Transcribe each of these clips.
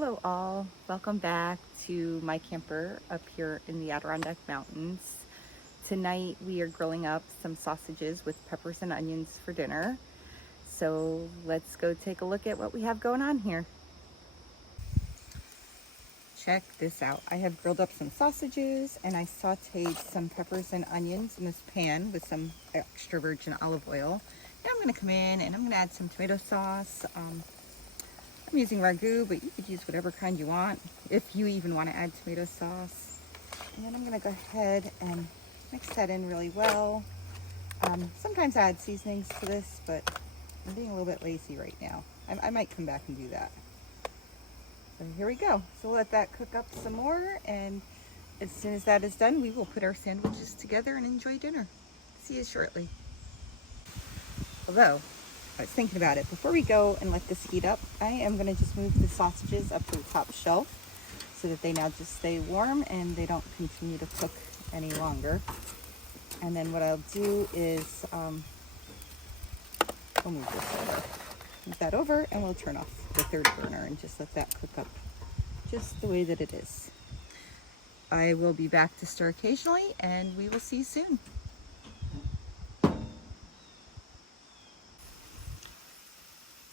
Hello all, welcome back to my camper up here in the Adirondack Mountains. Tonight we are grilling up some sausages with peppers and onions for dinner. So let's go take a look at what we have going on here. Check this out. I have grilled up some sausages and I sauteed some peppers and onions in this pan with some extra virgin olive oil. Now I'm going to come in and I'm going to add some tomato sauce. I'm using ragu, but you could use whatever kind you want, if you even want to add tomato sauce. And then I'm going to go ahead and mix that in really well. Sometimes I add seasonings to this, but I'm being a little bit lazy right now. I might come back and do that. So here we go. So we'll let that cook up some more, and as soon as that is done, we will put our sandwiches together and enjoy dinner. See you shortly. Although, I was thinking about it. Before we go and let this heat up, I am going to just move the sausages up to the top shelf so that they now just stay warm and they don't continue to cook any longer. And then what I'll do is, we'll move this over. Move that over and we'll turn off the third burner and just let that cook up just the way that it is. I will be back to stir occasionally and we will see you soon.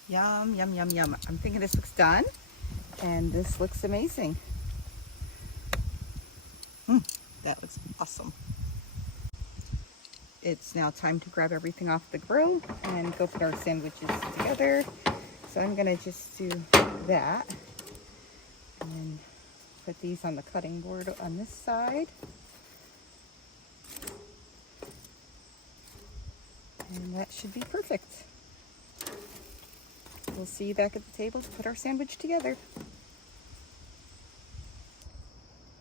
Yum, yum, yum, yum. I'm thinking this looks done, and this looks amazing. That looks awesome. It's now time to grab everything off the grill and go put our sandwiches together. So I'm gonna just do that, and then put these on the cutting board on this side. And that should be perfect. We'll see you back at the table to put our sandwich together.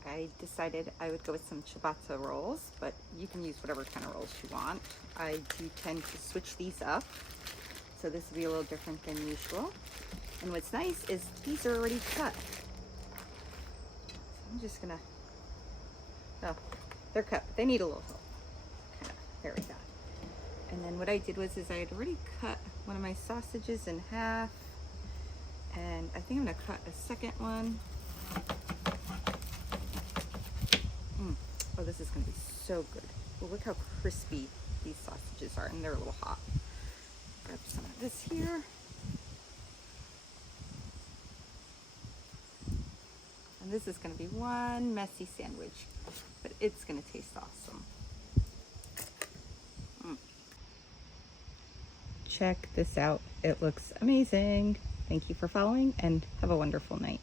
I decided I would go with some ciabatta rolls, but you can use whatever kind of rolls you want. I do tend to switch these up, so this will be a little different than usual. And what's nice is these are already cut. So I'm just gonna, oh, they're cut, but they need a little help. Kind of, there we go. And then what I did was I had already cut one of my sausages in half, and I think I'm gonna cut a second one. Oh, this is gonna be so good. Well, look how crispy these sausages are, and they're a little hot. Grab some of this here. And this is gonna be one messy sandwich, but it's gonna taste awesome. Check this out. It looks amazing. Thank you for following and have a wonderful night.